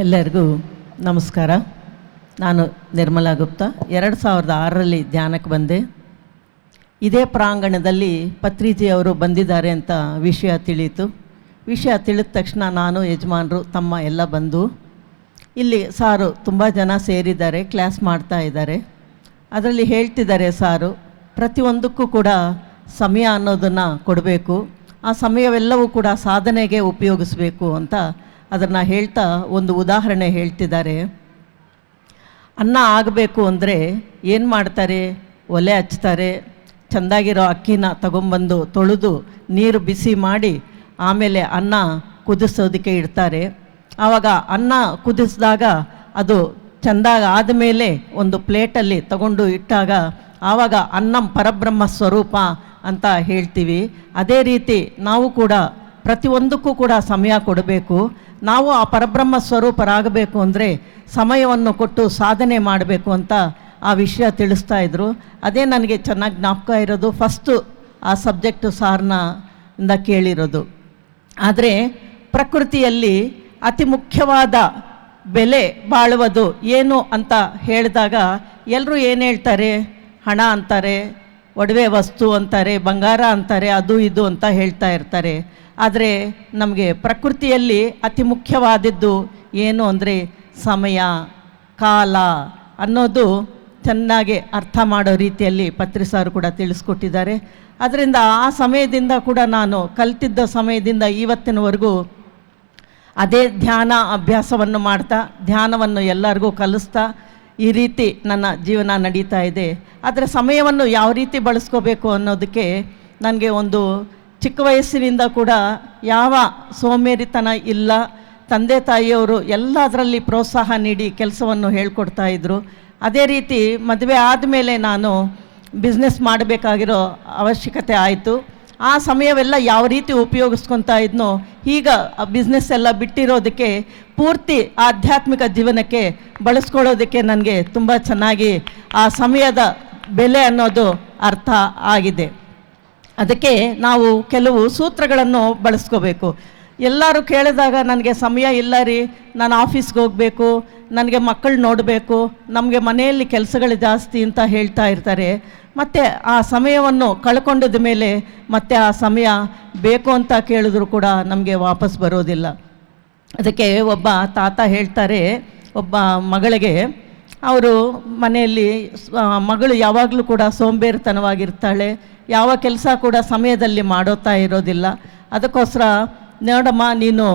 ಎಲ್ಲರಿಗೂ ನಮಸ್ಕಾರ. ನಾನು ನಿರ್ಮಲಾ ಗುಪ್ತಾ. 2006ರಲ್ಲಿ ಧ್ಯಾನಕ್ಕೆ ಬಂದೆ. ಇದೇ ಪ್ರಾಂಗಣದಲ್ಲಿ ಪತ್ರಿಜಿಯವರು ಬಂದಿದ್ದಾರೆ ಅಂತ ವಿಷಯ ತಿಳಿಯಿತು. ವಿಷಯ ತಿಳಿದ ತಕ್ಷಣ ನಾನು, ಯಜಮಾನರು, ತಮ್ಮ ಎಲ್ಲ ಬಂದು ಇಲ್ಲಿ ಸಾರು ತುಂಬ ಜನ ಸೇರಿದ್ದಾರೆ, ಕ್ಲಾಸ್ ಮಾಡ್ತಾ ಇದ್ದಾರೆ. ಅದರಲ್ಲಿ ಹೇಳ್ತಿದ್ದಾರೆ ಸಾರು, ಪ್ರತಿಯೊಂದಕ್ಕೂ ಕೂಡ ಸಮಯ ಅನ್ನೋದನ್ನು ಕೊಡಬೇಕು, ಆ ಸಮಯವೆಲ್ಲವೂ ಕೂಡ ಸಾಧನೆಗೆ ಉಪಯೋಗಿಸಬೇಕು ಅಂತ ಅದನ್ನು ಹೇಳ್ತಾ ಒಂದು ಉದಾಹರಣೆ ಹೇಳ್ತಿದ್ದಾರೆ. ಅನ್ನ ಆಗಬೇಕು ಅಂದರೆ ಏನು ಮಾಡ್ತಾರೆ? ಒಲೆ ಹಚ್ತಾರೆ, ಚೆಂದಾಗಿರೋ ಅಕ್ಕಿನ ತಗೊಂಬಂದು ತೊಳೆದು ನೀರು ಬಿಸಿ ಮಾಡಿ ಆಮೇಲೆ ಅನ್ನ ಕುದಿಸೋದಕ್ಕೆ ಇಡ್ತಾರೆ. ಆವಾಗ ಅನ್ನ ಕುದಿಸಿದಾಗ ಅದು ಚೆಂದಾಗಿ ಆದಮೇಲೆ ಒಂದು ಪ್ಲೇಟಲ್ಲಿ ತಗೊಂಡು ಇಟ್ಟಾಗ ಆವಾಗ ಅನ್ನಂ ಪರಬ್ರಹ್ಮ ಸ್ವರೂಪ ಅಂತ ಹೇಳ್ತೀವಿ. ಅದೇ ರೀತಿ ನಾವು ಕೂಡ ಪ್ರತಿಯೊಂದಕ್ಕೂ ಕೂಡ ಸಮಯ ಕೊಡಬೇಕು. ನಾವು ಆ ಪರಬ್ರಹ್ಮ ಸ್ವರೂಪರಾಗಬೇಕು ಅಂದರೆ ಸಮಯವನ್ನು ಕೊಟ್ಟು ಸಾಧನೆ ಮಾಡಬೇಕು ಅಂತ ಆ ವಿಷಯ ತಿಳಿಸ್ತಾ ಇದ್ದರು. ಅದೇ ನನಗೆ ಚೆನ್ನಾಗಿ ಜ್ಞಾಪಕ ಇರೋದು. ಫಸ್ಟು ಆ ಸಬ್ಜೆಕ್ಟು ಸಾರ್ನಿಂದ ಕೇಳಿರೋದು. ಆದರೆ ಪ್ರಕೃತಿಯಲ್ಲಿ ಅತಿ ಮುಖ್ಯವಾದ ಬೆಲೆ ಬಾಳುವುದು ಏನು ಅಂತ ಹೇಳಿದಾಗ ಎಲ್ಲರೂ ಏನು ಹೇಳ್ತಾರೆ? ಹಣ ಅಂತಾರೆ, ಒಡವೆ ವಸ್ತು ಅಂತಾರೆ, ಬಂಗಾರ ಅಂತಾರೆ, ಅದು ಇದು ಅಂತ ಹೇಳ್ತಾ ಇರ್ತಾರೆ. ಆದರೆ ನಮಗೆ ಪ್ರಕೃತಿಯಲ್ಲಿ ಅತಿ ಮುಖ್ಯವಾದದ್ದು ಏನು ಅಂದರೆ ಸಮಯ, ಕಾಲ ಅನ್ನೋದು ಚೆನ್ನಾಗಿ ಅರ್ಥ ಮಾಡೋ ರೀತಿಯಲ್ಲಿ ಪತ್ರಿ ಸಾರು ಕೂಡ ತಿಳಿಸ್ಕೊಟ್ಟಿದ್ದಾರೆ. ಅದರಿಂದ ಆ ಸಮಯದಿಂದ ಕೂಡ ನಾನು ಕಲ್ತಿದ್ದ ಸಮಯದಿಂದ ಇವತ್ತಿನವರೆಗೂ ಅದೇ ಧ್ಯಾನ ಅಭ್ಯಾಸವನ್ನು ಮಾಡ್ತಾ, ಧ್ಯಾನವನ್ನು ಎಲ್ಲರಿಗೂ ಕಲಿಸ್ತಾ ಈ ರೀತಿ ನನ್ನ ಜೀವನ ನಡೀತಾ ಇದೆ. ಆದರೆ ಸಮಯವನ್ನು ಯಾವ ರೀತಿ ಬಳಸ್ಕೋಬೇಕು ಅನ್ನೋದಕ್ಕೆ ನನಗೆ ಒಂದು ಚಿಕ್ಕ ವಯಸ್ಸಿನಿಂದ ಕೂಡ ಯಾವ ಸೋಮೇರಿತನ ಇಲ್ಲ. ತಂದೆ ತಾಯಿಯವರು ಎಲ್ಲದರಲ್ಲಿ ಪ್ರೋತ್ಸಾಹ ನೀಡಿ ಕೆಲಸವನ್ನು ಹೇಳ್ಕೊಡ್ತಾಯಿದ್ರು. ಅದೇ ರೀತಿ ಮದುವೆ ಆದಮೇಲೆ ನಾನು ಬಿಸ್ನೆಸ್ ಮಾಡಬೇಕಾಗಿರೋ ಅವಶ್ಯಕತೆ ಆಯಿತು. ಆ ಸಮಯವೆಲ್ಲ ಯಾವ ರೀತಿ ಉಪಯೋಗಿಸ್ಕೊತಾ ಇದ್ನೋ ಈಗ ಬಿಸ್ನೆಸ್ ಎಲ್ಲ ಬಿಟ್ಟಿರೋದಕ್ಕೆ ಪೂರ್ತಿ ಆಧ್ಯಾತ್ಮಿಕ ಜೀವನಕ್ಕೆ ಬಳಸ್ಕೊಳ್ಳೋದಕ್ಕೆ ನನಗೆ ತುಂಬ ಚೆನ್ನಾಗಿ ಆ ಸಮಯದ ಬೆಲೆ ಅನ್ನೋದು ಅರ್ಥ ಆಗಿದೆ. ಅದಕ್ಕೆ ನಾವು ಕೆಲವು ಸೂತ್ರಗಳನ್ನು ಬಳಸ್ಕೋಬೇಕು. ಎಲ್ಲರೂ ಕೇಳಿದಾಗ ನನಗೆ ಸಮಯ ಇಲ್ಲ ರೀ, ನಾನು ಆಫೀಸ್ಗೆ ಹೋಗಬೇಕು, ನನಗೆ ಮಕ್ಕಳು ನೋಡಬೇಕು, ನಮಗೆ ಮನೆಯಲ್ಲಿ ಕೆಲಸಗಳು ಜಾಸ್ತಿ ಅಂತ ಹೇಳ್ತಾ ಇರ್ತಾರೆ. ಮತ್ತು ಆ ಸಮಯವನ್ನು ಕಳ್ಕೊಂಡದ ಮೇಲೆ ಮತ್ತೆ ಆ ಸಮಯ ಬೇಕು ಅಂತ ಕೇಳಿದ್ರು ಕೂಡ ನಮಗೆ ವಾಪಸ್ ಬರೋದಿಲ್ಲ. ಅದಕ್ಕೆ ಒಬ್ಬ ತಾತ ಹೇಳ್ತಾರೆ, ಒಬ್ಬ ಮಗಳಿಗೆ, ಅವರು ಮನೆಯಲ್ಲಿ ಮಗಳು ಯಾವಾಗಲೂ ಕೂಡ ಸೋಂಬೇರಿತನವಾಗಿರ್ತಾಳೆ, ಯಾವ ಕೆಲಸ ಕೂಡ ಸಮಯದಲ್ಲಿ ಮಾಡೋತಾ ಇರೋದಿಲ್ಲ. ಅದಕ್ಕೋಸ್ಕರ ನೋಡಮ್ಮ, ನೀನು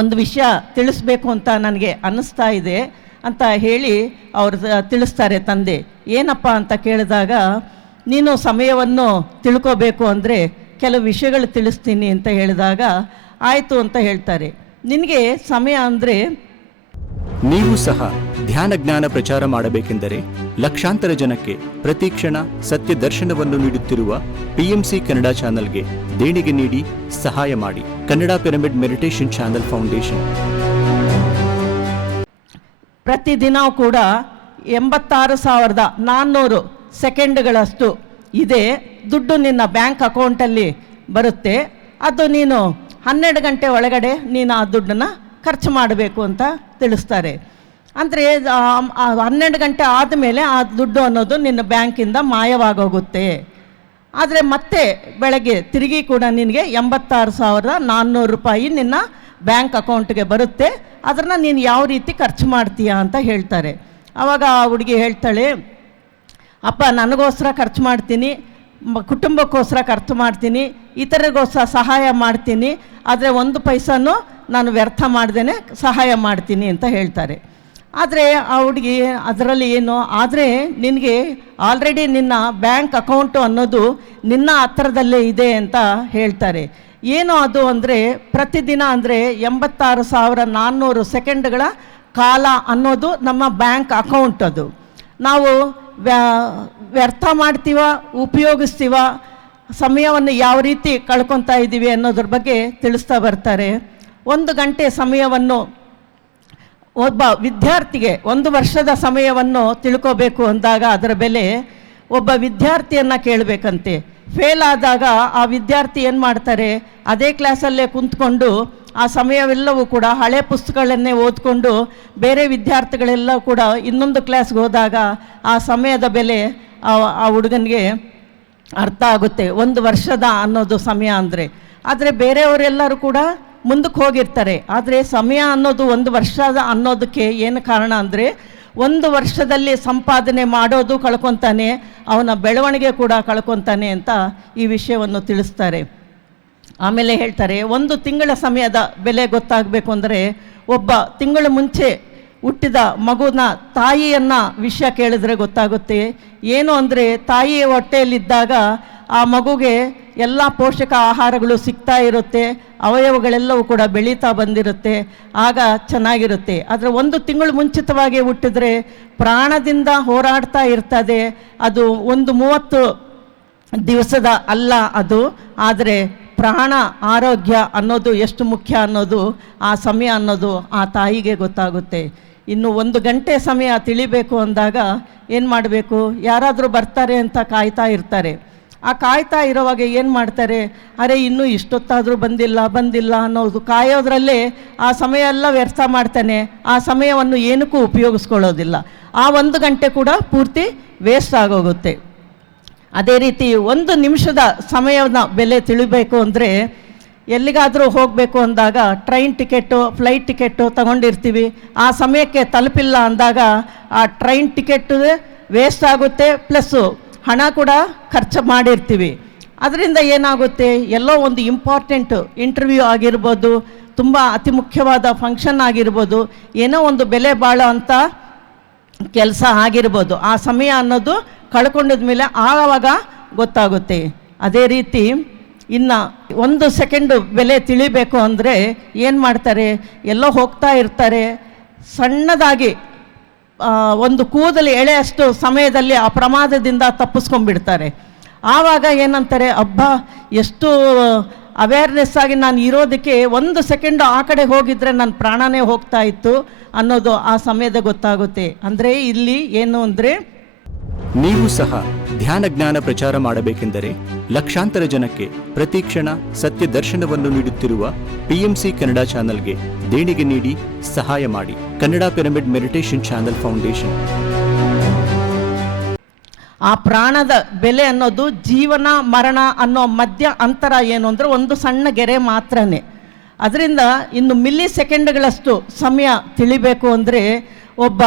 ಒಂದು ವಿಷಯ ತಿಳಿಸ್ಬೇಕು ಅಂತ ನನಗೆ ಅನ್ನಿಸ್ತಾ ಇದೆ ಅಂತ ಹೇಳಿ ಅವರು ತಿಳಿಸ್ತಾರೆ ತಂದೆ. ಏನಪ್ಪ ಅಂತ ಕೇಳಿದಾಗ, ನೀನು ಸಮಯವನ್ನು ತಿಳ್ಕೋಬೇಕು ಅಂದರೆ ಕೆಲವು ವಿಷಯಗಳು ತಿಳಿಸ್ತೀನಿ ಅಂತ ಹೇಳಿದಾಗ ಆಯಿತು ಅಂತ ಹೇಳ್ತಾರೆ. ನಿನಗೆ ಸಮಯ ಅಂದರೆ ನೀವು ಸಹ ಧ್ಯಾನ ಜ್ಞಾನ ಪ್ರಚಾರ ಮಾಡಬೇಕೆಂದರೆ ಲಕ್ಷಾಂತರ ಜನಕ್ಕೆ ಪ್ರತಿ ಕ್ಷಣ ಸತ್ಯ ದರ್ಶನವನ್ನು ನೀಡುತ್ತಿರುವ PMC ಕನ್ನಡ ಚಾನೆಲ್ಗೆ ದೇಣಿಗೆ ನೀಡಿ ಸಹಾಯ ಮಾಡಿ. Kannada pyramid meditation channel foundation. ಪ್ರತಿದಿನ ಕೂಡ 86,400 ಸೆಕೆಂಡ್ಗಳಷ್ಟು ಇದೆ ದುಡ್ಡು ನಿನ್ನ ಬ್ಯಾಂಕ್ ಅಕೌಂಟಲ್ಲಿ ಬರುತ್ತೆ. ಅದು ನೀನು 12 ಗಂಟೆ ಒಳಗಡೆ ನೀನು ಆ ದುಡ್ಡನ್ನು ಖರ್ಚು ಮಾಡಬೇಕು ಅಂತ ತಿಳಿಸ್ತಾರೆ. ಅಂದರೆ 12 ಗಂಟೆ ಆದಮೇಲೆ ಆ ದುಡ್ಡು ಅನ್ನೋದು ನಿನ್ನ ಬ್ಯಾಂಕಿಂದ ಮಾಯವಾಗೋಗುತ್ತೆ. ಆದರೆ ಮತ್ತೆ ಬೆಳಗ್ಗೆ ತಿರುಗಿ ಕೂಡ ನಿನಗೆ 86,400 ರೂಪಾಯಿ ನಿನ್ನ ಬ್ಯಾಂಕ್ ಅಕೌಂಟ್ಗೆ ಬರುತ್ತೆ. ಅದನ್ನು ನೀನು ಯಾವ ರೀತಿ ಖರ್ಚು ಮಾಡ್ತೀಯಾ ಅಂತ ಹೇಳ್ತಾರೆ. ಆವಾಗ ಆ ಹುಡುಗಿ ಹೇಳ್ತಾಳೆ, ಅಪ್ಪ ನನಗೋಸ್ಕರ ಖರ್ಚು ಮಾಡ್ತೀನಿ, ಕುಟುಂಬಕ್ಕೋಸ್ಕರ ಖರ್ಚು ಮಾಡ್ತೀನಿ, ಇತರರಿಗೋಸ್ಕರ ಸಹಾಯ ಮಾಡ್ತೀನಿ, ಆದರೆ 1 ಪೈಸನೂ ನಾನು ವ್ಯರ್ಥ ಮಾಡ್ದೇ ಸಹಾಯ ಮಾಡ್ತೀನಿ ಅಂತ ಹೇಳ್ತಾರೆ. ಆದರೆ ಆ ಹುಡುಗಿ ಅದರಲ್ಲಿ ಏನು, ಆದರೆ ನಿನಗೆ ಆಲ್ರೆಡಿ ನಿನ್ನ ಬ್ಯಾಂಕ್ ಅಕೌಂಟು ಅನ್ನೋದು ನಿನ್ನ ಹತ್ತಿರದಲ್ಲೇ ಇದೆ ಅಂತ ಹೇಳ್ತಾರೆ. ಏನು ಅದು ಅಂದರೆ ಪ್ರತಿದಿನ ಅಂದರೆ 86,400 ಸೆಕೆಂಡ್ಗಳ ಕಾಲ ಅನ್ನೋದು ನಮ್ಮ ಬ್ಯಾಂಕ್ ಅಕೌಂಟ್. ಅದು ನಾವು ವ್ಯರ್ಥ ಮಾಡ್ತೀವ, ಉಪಯೋಗಿಸ್ತೀವ, ಸಮಯವನ್ನು ಯಾವ ರೀತಿ ಕಳ್ಕೊತಾ ಇದ್ದೀವಿ ಅನ್ನೋದ್ರ ಬಗ್ಗೆ ತಿಳಿಸ್ತಾ ಬರ್ತಾರೆ. 1 ಗಂಟೆ ಸಮಯವನ್ನು ಒಬ್ಬ ವಿದ್ಯಾರ್ಥಿಗೆ 1 ವರ್ಷದ ಸಮಯವನ್ನು ತಿಳ್ಕೋಬೇಕು ಅಂದಾಗ ಅದರ ಬೆಲೆ ಒಬ್ಬ ವಿದ್ಯಾರ್ಥಿಯನ್ನು ಕೇಳಬೇಕಂತೆ. ಫೇಲ್ ಆದಾಗ ಆ ವಿದ್ಯಾರ್ಥಿ ಏನು ಮಾಡ್ತಾರೆ, ಅದೇ ಕ್ಲಾಸಲ್ಲೇ ಕುಂತ್ಕೊಂಡು ಆ ಸಮಯವೆಲ್ಲವೂ ಕೂಡ ಹಳೆ ಪುಸ್ತಕಗಳನ್ನೇ ಓದ್ಕೊಂಡು ಬೇರೆ ವಿದ್ಯಾರ್ಥಿಗಳೆಲ್ಲ ಕೂಡ ಇನ್ನೊಂದು ಕ್ಲಾಸ್ಗೆ ಹೋದಾಗ ಆ ಸಮಯದ ಬೆಲೆ ಆ ಹುಡುಗನಿಗೆ ಅರ್ಥ ಆಗುತ್ತೆ. 1 ವರ್ಷದ ಅನ್ನೋದು ಸಮಯ ಅಂದರೆ. ಆದರೆ ಬೇರೆಯವರೆಲ್ಲರೂ ಕೂಡ ಮುಂದಕ್ಕೆ ಹೋಗಿರ್ತಾರೆ. ಆದರೆ ಸಮಯ ಅನ್ನೋದು 1 ವರ್ಷದ ಅನ್ನೋದಕ್ಕೆ ಏನು ಕಾರಣ ಅಂದರೆ 1 ವರ್ಷದಲ್ಲಿ ಸಂಪಾದನೆ ಮಾಡೋದು ಕಳ್ಕೊತಾನೆ, ಅವನ ಬೆಳವಣಿಗೆ ಕೂಡ ಕಳ್ಕೊತಾನೆ ಅಂತ ಈ ವಿಷಯವನ್ನು ತಿಳಿಸ್ತಾರೆ. ಆಮೇಲೆ ಹೇಳ್ತಾರೆ 1 ತಿಂಗಳ ಸಮಯದ ಬೆಲೆ ಗೊತ್ತಾಗಬೇಕು ಅಂದರೆ ಒಬ್ಬ ತಿಂಗಳು ಮುಂಚೆ ಹುಟ್ಟಿದ ಮಗುನ ತಾಯಿಯನ್ನು ವಿಷಯ ಕೇಳಿದ್ರೆ ಗೊತ್ತಾಗುತ್ತೆ. ಏನು ಅಂದರೆ ತಾಯಿಯ ಹೊಟ್ಟೆಯಲ್ಲಿದ್ದಾಗ ಆ ಮಗುಗೆ ಎಲ್ಲ ಪೋಷಕ ಆಹಾರಗಳು ಸಿಗ್ತಾ ಇರುತ್ತೆ, ಅವಯವಗಳೆಲ್ಲವೂ ಕೂಡ ಬೆಳೀತಾ ಬಂದಿರುತ್ತೆ, ಆಗ ಚೆನ್ನಾಗಿರುತ್ತೆ. ಆದರೆ 1 ತಿಂಗಳು ಮುಂಚಿತವಾಗಿ ಹುಟ್ಟಿದ್ರೆ ಪ್ರಾಣದಿಂದ ಹೋರಾಡ್ತಾ ಇರ್ತದೆ. ಅದು 30 ದಿವಸದ ಅಲ್ಲ ಅದು, ಆದರೆ ಪ್ರಾಣ ಆರೋಗ್ಯ ಅನ್ನೋದು ಎಷ್ಟು ಮುಖ್ಯ ಅನ್ನೋದು ಆ ಸಮಯ ಅನ್ನೋದು ಆ ತಾಯಿಗೆ ಗೊತ್ತಾಗುತ್ತೆ. ಇನ್ನು 1 ಗಂಟೆ ಸಮಯ ತಿಳಿಬೇಕು ಅಂದಾಗ ಏನು ಮಾಡಬೇಕು, ಯಾರಾದರೂ ಬರ್ತಾರೆ ಅಂತ ಕಾಯ್ತಾ ಇರ್ತಾರೆ. ಆ ಕಾಯ್ತಾ ಇರೋವಾಗ ಏನು ಮಾಡ್ತಾರೆ, ಅರೆ ಇನ್ನೂ ಇಷ್ಟೊತ್ತಾದರೂ ಬಂದಿಲ್ಲ ಅನ್ನೋದು ಕಾಯೋದ್ರಲ್ಲೇ ಆ ಸಮಯ ಎಲ್ಲ ವ್ಯರ್ಥ ಮಾಡ್ತಾನೆ. ಆ ಸಮಯವನ್ನು ಏನಕ್ಕೂ ಉಪಯೋಗಿಸ್ಕೊಳ್ಳೋದಿಲ್ಲ. ಆ 1 ಗಂಟೆ ಕೂಡ ಪೂರ್ತಿ ವೇಸ್ಟ್ ಆಗೋಗುತ್ತೆ. ಅದೇ ರೀತಿ 1 ನಿಮಿಷದ ಸಮಯದ ಬೆಲೆ ತಿಳಿಬೇಕು ಅಂದರೆ ಎಲ್ಲಿಗಾದರೂ ಹೋಗಬೇಕು ಅಂದಾಗ ಟ್ರೈನ್ ಟಿಕೆಟು ಫ್ಲೈಟ್ ಟಿಕೆಟು ತಗೊಂಡಿರ್ತೀವಿ. ಆ ಸಮಯಕ್ಕೆ ತಲುಪಿಲ್ಲ ಅಂದಾಗ ಆ ಟ್ರೈನ್ ಟಿಕೆಟ್ ವೇಸ್ಟ್ ಆಗುತ್ತೆ, ಪ್ಲಸ್ಸು ಹಣ ಕೂಡ ಖರ್ಚು ಮಾಡಿರ್ತೀವಿ. ಅದರಿಂದ ಏನಾಗುತ್ತೆ, ಎಲ್ಲೋ ಒಂದು ಇಂಪಾರ್ಟೆಂಟು ಇಂಟರ್ವ್ಯೂ ಆಗಿರ್ಬೋದು, ತುಂಬ ಅತಿ ಮುಖ್ಯವಾದ ಫಂಕ್ಷನ್ ಆಗಿರ್ಬೋದು, ಏನೋ ಒಂದು ಬೆಲೆ ಬಾಳೋ ಅಂಥ ಕೆಲಸ ಆಗಿರ್ಬೋದು, ಆ ಸಮಯ ಅನ್ನೋದು ಕಳ್ಕೊಂಡಿದ ಮೇಲೆ ಆವಾಗ ಗೊತ್ತಾಗುತ್ತೆ. ಅದೇ ರೀತಿ ಇನ್ನು 1 ಸೆಕೆಂಡು ಬೆಲೆ ತಿಳಿಬೇಕು ಅಂದರೆ ಏನು ಮಾಡ್ತಾರೆ, ಎಲ್ಲೋ ಹೋಗ್ತಾ ಇರ್ತಾರೆ, ಸಣ್ಣದಾಗಿ ಒಂದು ಕೂದಲು ಎಳೆಯಷ್ಟು ಸಮಯದಲ್ಲಿ ಆ ಪ್ರಮಾದದಿಂದ ತಪ್ಪಿಸ್ಕೊಂಡ್ಬಿಡ್ತಾರೆ. ಆವಾಗ ಏನಂತಾರೆ, ಅಬ್ಬಾ ಎಷ್ಟು ಅವೇರ್ನೆಸ್ ಆಗಿ ನಾನು ಇರೋದಕ್ಕೆ 1 ಸೆಕೆಂಡು ಆ ಕಡೆ ಹೋಗಿದ್ರೆ ನನ್ನ ಪ್ರಾಣನೇ ಹೋಗ್ತಾ ಇತ್ತು ಅನ್ನೋದು ಆ ಸಮಯದ ಗೊತ್ತಾಗುತ್ತೆ. ಅಂದರೆ ಇಲ್ಲಿ ಏನು ಅಂದರೆ, ನೀವು ಸಹ ಧ್ಯಾನ ಜ್ಞಾನ ಪ್ರಚಾರ ಮಾಡಬೇಕೆಂದರೆ ಲಕ್ಷಾಂತರ ಜನಕ್ಕೆ ಪ್ರತಿಕ್ಷಣ ಸತ್ಯ ದರ್ಶನವನ್ನು ನೀಡುತ್ತಿರುವ PMC ಕನ್ನಡ ಚಾನೆಲ್ಗೆ ದೇಣಿಗೆ ನೀಡಿ ಸಹಾಯ ಮಾಡಿ. Kannada pyramid meditation channel foundation. ಆ ಪ್ರಾಣದ ಬೆಲೆ ಅನ್ನೋದು ಜೀವನ ಮರಣ ಅನ್ನೋ ಮಧ್ಯ ಅಂತರ ಏನು ಅಂದರೆ 1 ಸಣ್ಣ ಗೆರೆ ಮಾತ್ರನೇ. ಅದರಿಂದ ಇನ್ನು ಮಿಲಿ ಸೆಕೆಂಡ್ಗಳಷ್ಟು ಸಮಯ ತಿಳಿಬೇಕು ಅಂದರೆ ಒಬ್ಬ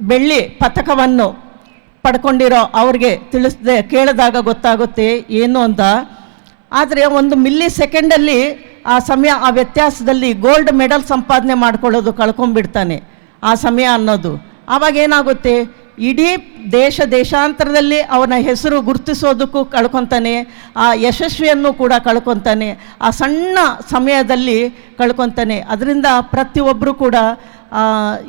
ಬೆಳ್ಳಿ ಪದಕವನ್ನು ಪಡ್ಕೊಂಡಿರೋ ಅವ್ರಿಗೆ ಕೇಳಿದಾಗ ಗೊತ್ತಾಗುತ್ತೆ ಏನು ಅಂತ. ಆದರೆ 1 ಮಿಲಿ ಸೆಕೆಂಡಲ್ಲಿ ಆ ಸಮಯ, ಆ ವ್ಯತ್ಯಾಸದಲ್ಲಿ ಗೋಲ್ಡ್ ಮೆಡಲ್ ಸಂಪಾದನೆ ಮಾಡ್ಕೊಳ್ಳೋದು ಕಳ್ಕೊಂಡ್ಬಿಡ್ತಾನೆ ಆ ಸಮಯ ಅನ್ನೋದು. ಆವಾಗ ಏನಾಗುತ್ತೆ, ಇಡೀ ದೇಶಾಂತರದಲ್ಲಿ ಅವನ ಹೆಸರು ಗುರುತಿಸೋದಕ್ಕೂ ಕಳ್ಕೊತಾನೆ, ಆ ಯಶಸ್ವಿಯನ್ನು ಕೂಡ ಕಳ್ಕೊತಾನೆ, ಆ ಸಣ್ಣ ಸಮಯದಲ್ಲಿ ಕಳ್ಕೊತಾನೆ. ಅದರಿಂದ ಪ್ರತಿಯೊಬ್ಬರು ಕೂಡ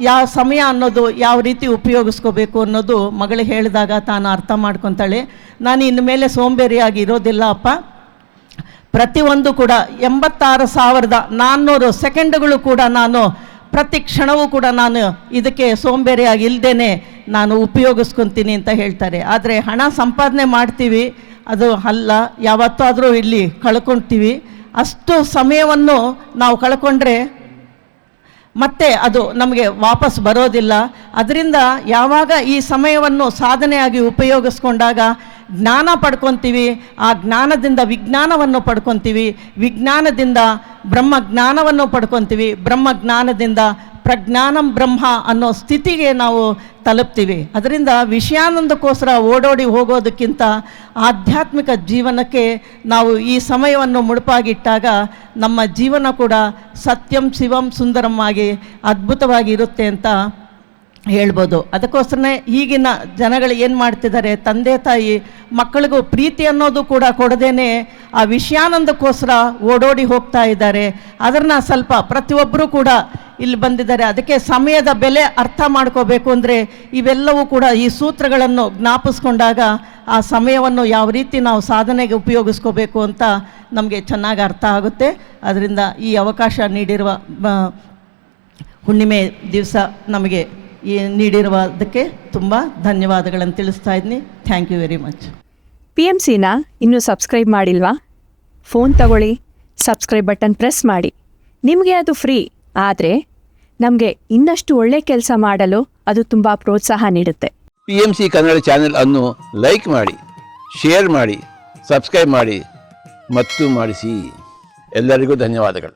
ಯಾವ ಸಮಯ ಅನ್ನೋದು ಯಾವ ರೀತಿ ಉಪಯೋಗಿಸ್ಕೋಬೇಕು ಅನ್ನೋದು ಮಗಳಿಗೆ ಹೇಳಿದಾಗ ತಾನು ಅರ್ಥ ಮಾಡ್ಕೊತಾಳೆ. ನಾನು ಇನ್ನು ಮೇಲೆ ಸೋಂಬೇರಿಯಾಗಿ ಇರೋದಿಲ್ಲ ಅಪ್ಪ, ಪ್ರತಿಯೊಂದು ಕೂಡ 86,400 ಸೆಕೆಂಡುಗಳು ಕೂಡ ನಾನು ಪ್ರತಿ ಕ್ಷಣವೂ ಕೂಡ ನಾನು ಇದಕ್ಕೆ ಸೋಂಬೇರಿಯಾಗಿ ಇಲ್ಲದೇನೆ ನಾನು ಉಪಯೋಗಿಸ್ಕೊತೀನಿ ಅಂತ ಹೇಳ್ತಾರೆ. ಆದರೆ ಹಣ ಸಂಪಾದನೆ ಮಾಡ್ತೀವಿ, ಅದು ಅಲ್ಲ, ಯಾವತ್ತಾದರೂ ಇಲ್ಲಿ ಕಳ್ಕೊಳ್ತೀವಿ. ಅಷ್ಟು ಸಮಯವನ್ನು ನಾವು ಕಳ್ಕೊಂಡ್ರೆ ಮತ್ತೆ ಅದು ನಮಗೆ ವಾಪಸ್ ಬರೋದಿಲ್ಲ. ಅದರಿಂದ ಯಾವಾಗ ಈ ಸಮಯವನ್ನು ಸಾಧನೆಯಾಗಿ ಉಪಯೋಗಿಸ್ಕೊಂಡಾಗ ಜ್ಞಾನ ಪಡ್ಕೊತೀವಿ, ಆ ಜ್ಞಾನದಿಂದ ವಿಜ್ಞಾನವನ್ನು ಪಡ್ಕೊತೀವಿ, ವಿಜ್ಞಾನದಿಂದ ಬ್ರಹ್ಮಜ್ಞಾನವನ್ನು ಪಡ್ಕೊತೀವಿ, ಬ್ರಹ್ಮಜ್ಞಾನದಿಂದ ಪ್ರಜ್ಞಾನಂ ಬ್ರಹ್ಮ ಅನ್ನೋ ಸ್ಥಿತಿಗೆ ನಾವು ತಲುಪ್ತೀವಿ. ಅದರಿಂದ ವಿಷಯಾನಂದಕ್ಕೋಸ್ಕರ ಓಡೋಡಿ ಹೋಗೋದಕ್ಕಿಂತ ಆಧ್ಯಾತ್ಮಿಕ ಜೀವನಕ್ಕೆ ನಾವು ಈ ಸಮಯವನ್ನು ಮುಡುಪಾಗಿಟ್ಟಾಗ ನಮ್ಮ ಜೀವನ ಕೂಡ ಸತ್ಯಂ ಶಿವಂ ಸುಂದರಂ ಆಗಿ ಅದ್ಭುತವಾಗಿ ಇರುತ್ತೆ ಅಂತ ಹೇಳ್ಬೋದು. ಅದಕ್ಕೋಸ್ಕರನೇ ಈಗಿನ ಜನಗಳು ಏನು ಮಾಡ್ತಿದ್ದಾರೆ, ತಂದೆ ತಾಯಿ ಮಕ್ಕಳಿಗೂ ಪ್ರೀತಿ ಅನ್ನೋದು ಕೂಡ ಕೊಡದೇನೆ ಆ ವಿಷಯಾನಂದಕ್ಕೋಸ್ಕರ ಓಡೋಡಿ ಹೋಗ್ತಾ ಇದ್ದಾರೆ. ಅದನ್ನು ಸ್ವಲ್ಪ ಪ್ರತಿಯೊಬ್ಬರೂ ಕೂಡ ಇಲ್ಲಿ ಬಂದಿದ್ದಾರೆ. ಅದಕ್ಕೆ ಸಮಯದ ಬೆಲೆ ಅರ್ಥ ಮಾಡ್ಕೋಬೇಕು ಅಂದರೆ ಇವೆಲ್ಲವೂ ಕೂಡ ಈ ಸೂತ್ರಗಳನ್ನು ಜ್ಞಾಪಿಸ್ಕೊಂಡಾಗ ಆ ಸಮಯವನ್ನು ಯಾವ ರೀತಿ ನಾವು ಸಾಧನೆಗೆ ಉಪಯೋಗಿಸ್ಕೋಬೇಕು ಅಂತ ನಮಗೆ ಚೆನ್ನಾಗಿ ಅರ್ಥ ಆಗುತ್ತೆ. ಅದರಿಂದ ಈ ಅವಕಾಶ ನೀಡಿರುವ ಹುಣ್ಣಿಮೆ ದಿವಸ ನಮಗೆ ನೀಡಿರುವುದಕ್ಕೆ ತುಂಬ ಧನ್ಯವಾದಗಳನ್ನು ತಿಳಿಸ್ತಾ ಇದ್ದೀನಿ. Thank you very much. PMCನ ಇನ್ನೂ ಸಬ್ಸ್ಕ್ರೈಬ್ ಮಾಡಿಲ್ವಾ? ಫೋನ್ ತಗೊಳ್ಳಿ, ಸಬ್ಸ್ಕ್ರೈಬ್ ಬಟನ್ ಪ್ರೆಸ್ ಮಾಡಿ. ನಿಮಗೆ ಅದು ಫ್ರೀ, ಆದರೆ ನಮಗೆ ಇನ್ನಷ್ಟು ಒಳ್ಳೆ ಕೆಲಸ ಮಾಡಲು ಅದು ತುಂಬ ಪ್ರೋತ್ಸಾಹ ನೀಡುತ್ತೆ. PMC ಕನ್ನಡ ಚಾನೆಲ್ ಅನ್ನು ಲೈಕ್ ಮಾಡಿ, ಶೇರ್ ಮಾಡಿ, ಸಬ್ಸ್ಕ್ರೈಬ್ ಮಾಡಿ ಮತ್ತು ಮಾಡಿಸಿ. ಎಲ್ಲರಿಗೂ ಧನ್ಯವಾದಗಳು.